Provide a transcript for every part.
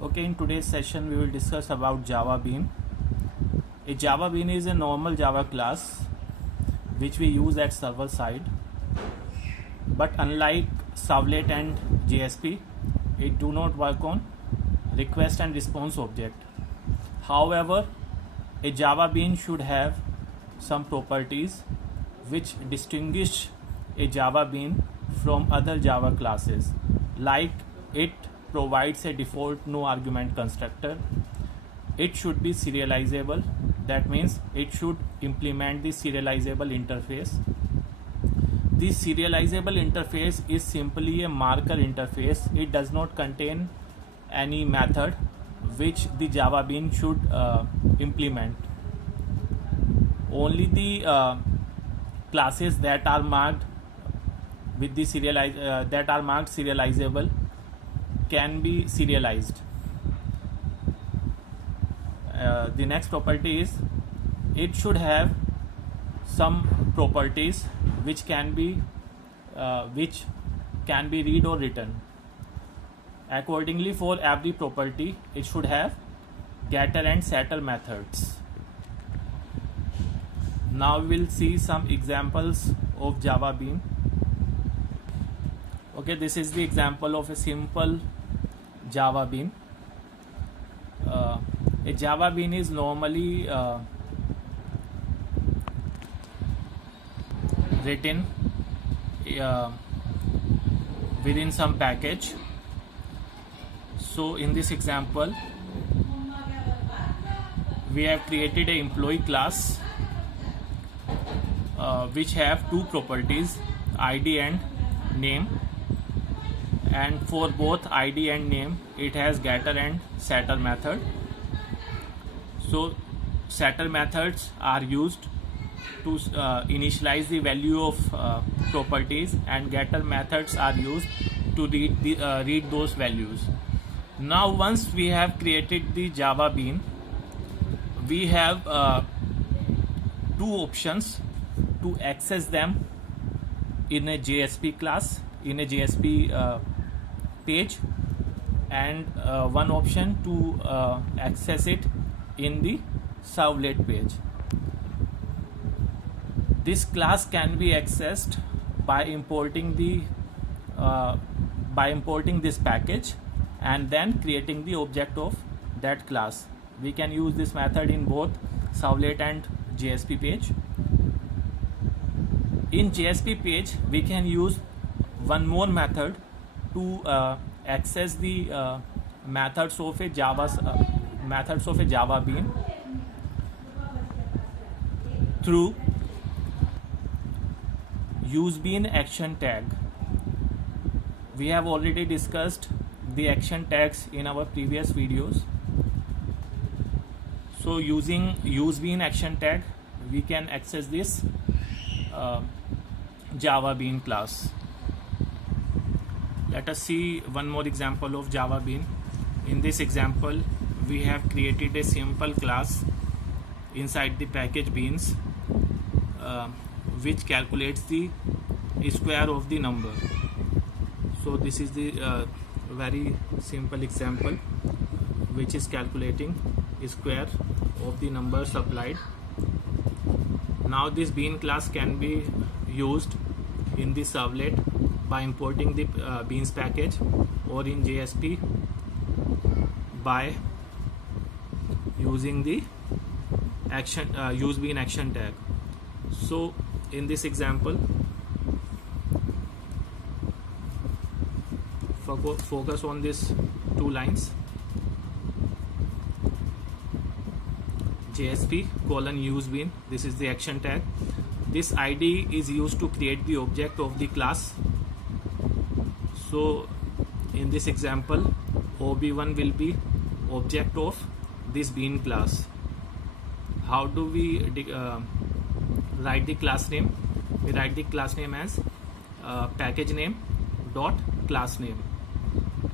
Okay, in today's session we will discuss about Java Bean. A Java Bean is a normal Java class which we use at server side, but unlike Servlet and JSP, it do not work on request and response object. However, a Java Bean should have some properties which distinguish a Java Bean from other Java classes, like it provides a default no argument constructor. It should be serializable, that means it should implement the serializable interface. The serializable interface is simply a marker interface. It does not contain any method which the Java Bean should implement. Only the classes that are marked with the serializable can be serialized. The next property is it should have some properties which can be read or written. Accordingly, for every property it should have getter and setter methods. Now we will see some examples of Java Bean. Okay, this is the example of a simple Java Bean. A Java Bean is normally written within some package. So in this example, we have created a employee class which have two properties, ID and name, and for both ID and name it has getter and setter method. So setter methods are used to initialize the value of properties, and getter methods are used to read those values. Now once we have created the Java Bean, we have two options to access them in a JSP class, in a JSP page, and one option to access it in the Servlet page. This class can be accessed by importing this package and then creating the object of that class. We can use this method in both Servlet and JSP page. In JSP page, we can use one more method to access the methods of a Java Bean through useBean action tag. We have already discussed the action tags in our previous videos. So using useBean action tag, we can access this Java Bean class. Let us see one more example of Java Bean. In this example, we have created a simple class inside the package beans which calculates the square of the number. So this is the very simple example which is calculating square of the number supplied. Now this bean class can be used in the Servlet by importing the beans package, or in JSP by using the useBean action tag. So in this example, focus on these two lines, JSP : useBean. This is the action tag. This ID is used to create the object of the class. So in this example, OB1 will be object of this bean class. How do we write the class name? We write the class name as package name dot class name,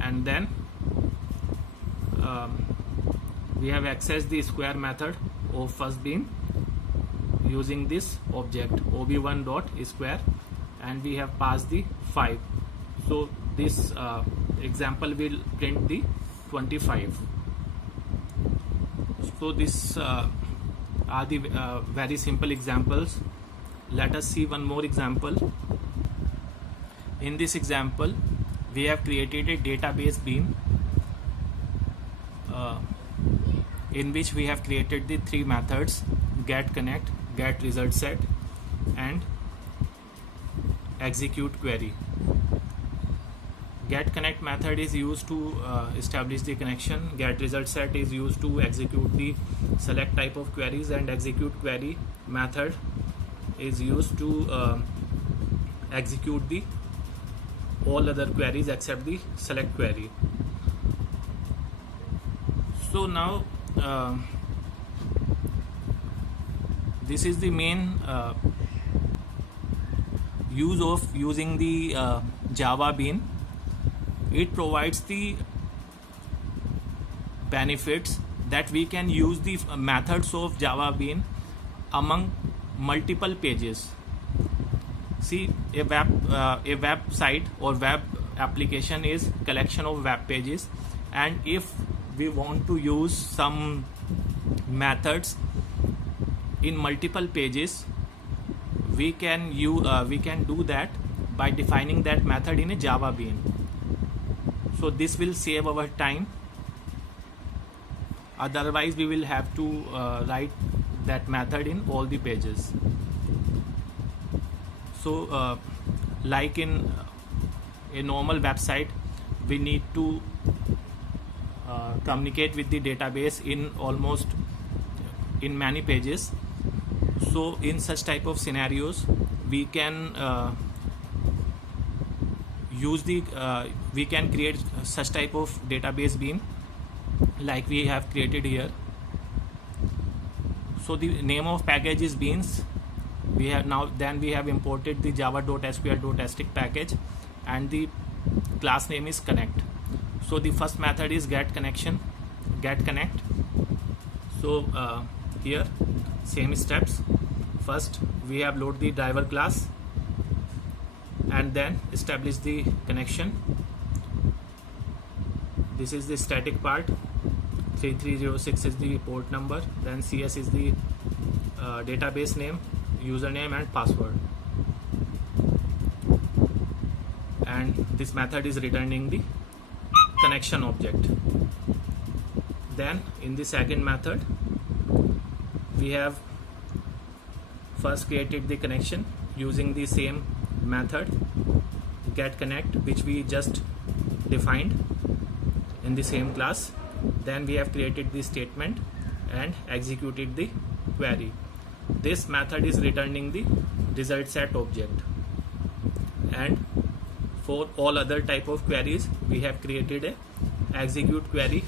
and then we have accessed the square method of first bean using this object ob1 dot square, and we have passed the 5. So this example will print the 25. So this are the very simple examples. Let us see one more example. In this example, we have created a database bean in which we have created the three methods: get connect, get result set, and execute query. Get connect method is used to establish the connection. Get result set is used to execute the select type of queries, and execute query method is used to execute the all other queries except the select query. So now this is the main use of using the Java Bean. It provides the benefits that we can use the methods of Java Bean among multiple pages. See, a website or web application is collection of web pages, and if we want to use some methods in multiple pages, we can do that by defining that method in a Java Bean. So this will save our time. Otherwise, we will have to write that method in all the pages. So like in a normal website, we need to communicate with the database in many pages. So in such type of scenarios, we can we can create such type of database bean like we have created here. So the name of package is beans. We have imported the java.sql.static package, and the class name is connect. So the first method is get connect. So here same steps. First we have load the driver class and then establish the connection. This is the static part. 3306 is the port number, then CS is the database name, username and password, and this method is returning the connection object. Then in the second method, we have first created the connection using the same method get connect, which we just defined in the same class. Then we have created the statement and executed the query. This method is returning the result set object, and for all other type of queries we have created a execute query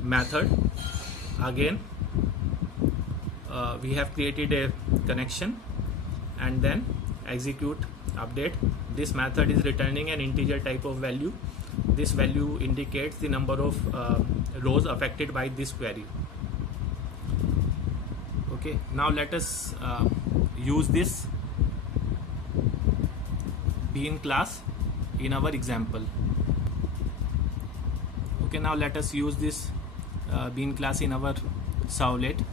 method. Again we have created a connection and then execute update. This method is returning an integer type of value. This value indicates the number of rows affected by this query. Okay, now let us use this bean class in our example. Okay, now let us use this bean class in our servlet.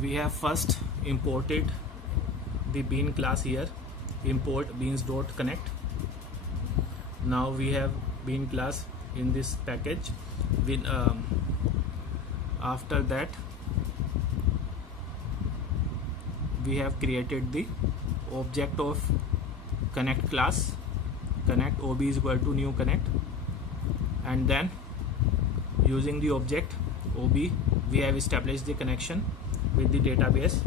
We have first imported the bean class here. Import beans.connect. Now we have bean class in this package. After that, we have created the object of connect class. Connect ob is equal to new connect, and then using the object ob, we have established the connection with the database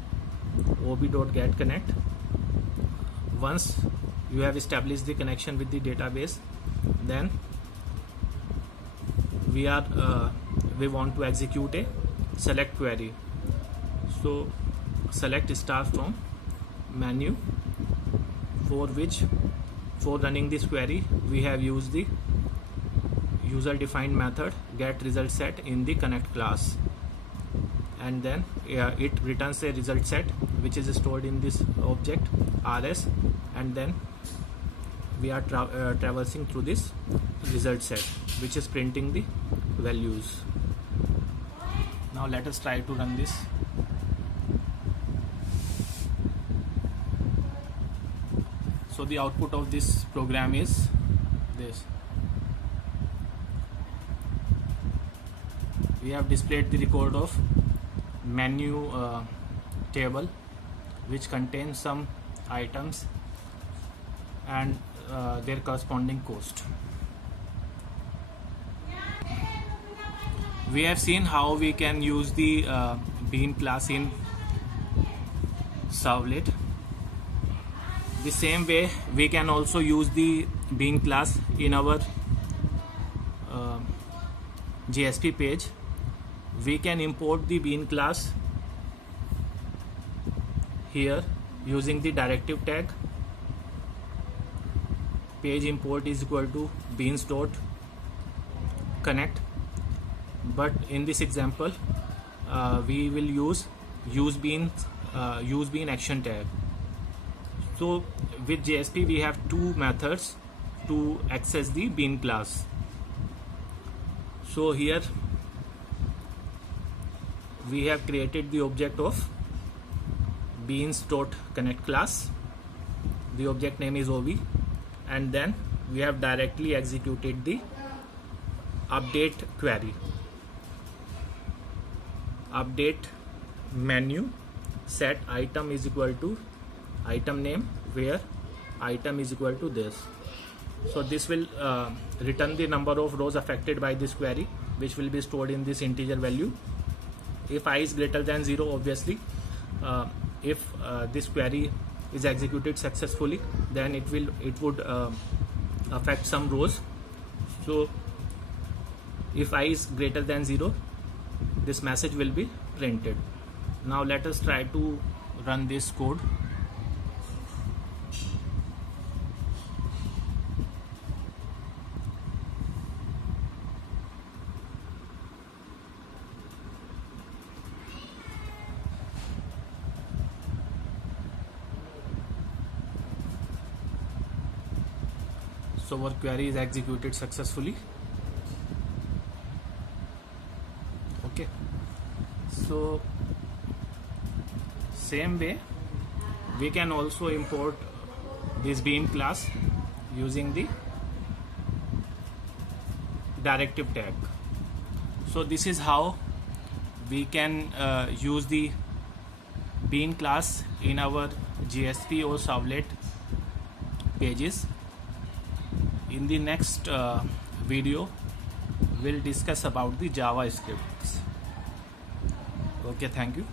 ob.getConnect. Once you have established the connection with the database, then we want to execute a select query. So select star from menu, for running this query we have used the user defined method get result set in the connect class, and then it returns a result set which is stored in this object rs, and then we are traversing through this result set. which is printing the values. Now let us try to run this. So the output of this program is this. We have displayed the record of menu table, which contains some items and their corresponding cost. We have seen how we can use the bean class in Servlet. The same way we can also use the bean class in our JSP page. We can import the bean class here using the directive tag. Page import is equal to beans.connect, but in this example we will use bean action tag. So with JSP we have two methods to access the bean class. So here we have created the object of beans.connect class. The object name is OB, and then we have directly executed the update query. Update menu set item is equal to item name, where item is equal to this. So this will return the number of rows affected by this query, which will be stored in this integer value. If I is greater than 0, obviously if this query is executed successfully, then it would affect some rows. So if I is greater than 0, this message will be printed. Now let us try to run this code. So our query is executed successfully. Okay, so same way we can also import this bean class using the directive tag. So this is how we can use the bean class in our JSP or Servlet pages. In the next video, we'll discuss about the JavaScript. Okay, thank you.